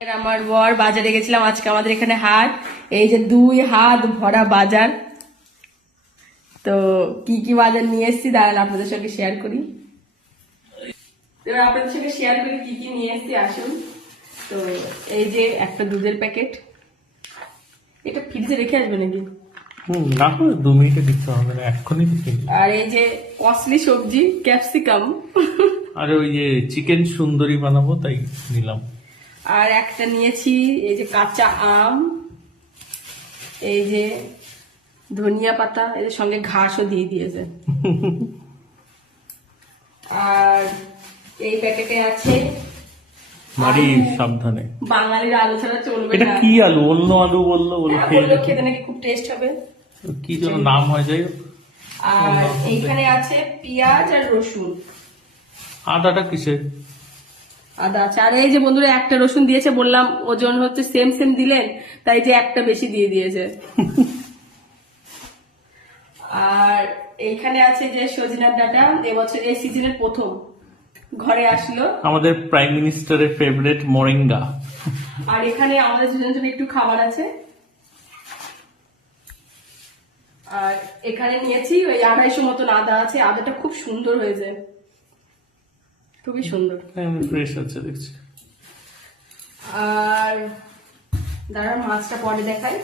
আমার বর বাজারে গেছিলাম আজকে আমাদের এখানে হাট। এই যে 2 হাত ভরা বাজার। তো কি কি বাজার নিয়ে এসেছি দাঁড়ান আপনাদের সঙ্গে শেয়ার করি। এবার আপনাদের সঙ্গে শেয়ার করি কি কি নিয়ে এসেছি, আসুন। তো এই যে একটা দুধের প্যাকেট, এটা ফ্রিজে রেখে আসবে নাকি? না, 2 মিনিটে দিতে হবে না, এক্ষুনি দিতে। আর এই যে কস্টলি সবজি ক্যাপসিকাম, আর ওই যে চিকেন সুন্দরী বানাবো তাই নিলাম। আর একটা নিয়েছি এই যে কাঁচা আম, এই যে ধনিয়া পাতা, এর সঙ্গে ঘাসও দিয়ে দিয়েছে। আর এই প্যাকেটে আছে মারি আলু। সাবধানে, বাঙালির আলু ছাড়া চলবে এটা না। কি আলু? অন্য আলু বললো, হ্যাঁ, বললো খেতে নাকি খুব টেস্ট হবে। কি যেন নাম হয়, যাই হোক। আর এইখানে আছে পেঁয়াজ আর রসুন। আদাটা কিসে? আদা আছে। আর এই যে বন্ধুরা একটা রসুন দিয়েছে, বললাম ওজন হচ্ছে সেম সেম দিলেন, তাই যে একটা বেশি দিয়ে দিয়েছে। আর এইখানে আছে যে সজনার ডাঁটা, এবছর এই সিজনের প্রথম ঘরে আসলো। আমাদের প্রাইম মিনিস্টারের ফেভারিট মোরিঙ্গা। আর এখানে আমাদের দুজনের জন্য একটু খাবার আছে। আর এখানে নিয়েছি ওই 250 মতন আদা আছে। আদাটা খুব সুন্দর হয়েছে, খুবই সুন্দর। ফ্রেশ আছে দেখছি। আর দাঁড়ান মাছটা পরে দেখাই।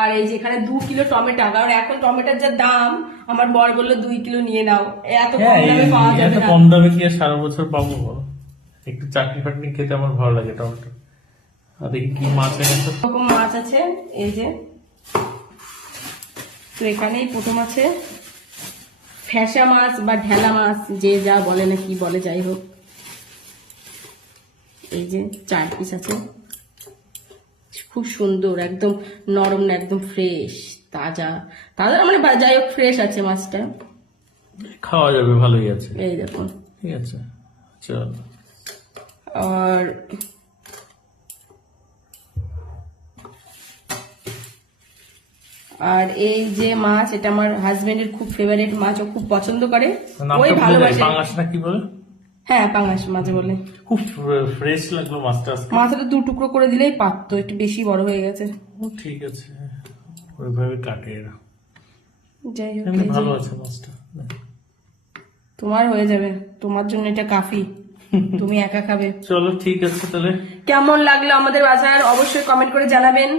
আর এই যে এখানে 2 কিলো টমেটো, কারণ এখন টমেটোর যা দাম, আমার বর বললো 2 কিলো নিয়ে নাও, এত কম দামে পাওয়া যাবে এত না। কম দামে কি আর সারা বছর পাবো বলো? একটু চাটনি ফাটনি খেতে আমার ভালো লাগে টমেটো। আর দেখি কি মাছ এনেছো। এরকম মাছ আছে এই যে। তো এখানেই প্রথম আছে ফ্যাসা মাছ বা ঢেলা মাছ, যে যা বলে না কি বলে, যাই হোক। এই যে 4 পিস আছে, খুব সুন্দর, একদম নরম না, একদম ফ্রেশ, তাজা তাজা, মানে যাই হোক ফ্রেশ আছে মাছটা। খাওয়া যাবে, ভালোই আছে। এই দেখুন, ঠিক আছে, চল। আর আর এই যে মাছ, এটা আমার হাজবেন্ডের খুব ফেভারিট মাছ, ও খুব পছন্দ করে, ওই ভালোবাসে। পাঙাশ না কি বলে? হ্যাঁ, পাঙাশ মাছ বলে। খুব ফ্রেশ লাগলো মাছটা আজকে। মাথাটা 2 টুকরো করে দিলেই পারতো, একটু বেশি বড় হয়ে গেছে। ঠিক আছে, ওইভাবে কাটে এরা। যাই হোক, এমনি এই যে ভালো আছে মাছটা। তোমার হয়ে যাবে, তোমার জন্য এটা কাফি, তুমি একা খাবে। চলো ঠিক আছে তাহলে। কেমন লাগলো আমাদের বাজার অবশ্যই কমেন্ট করে জানাবেন।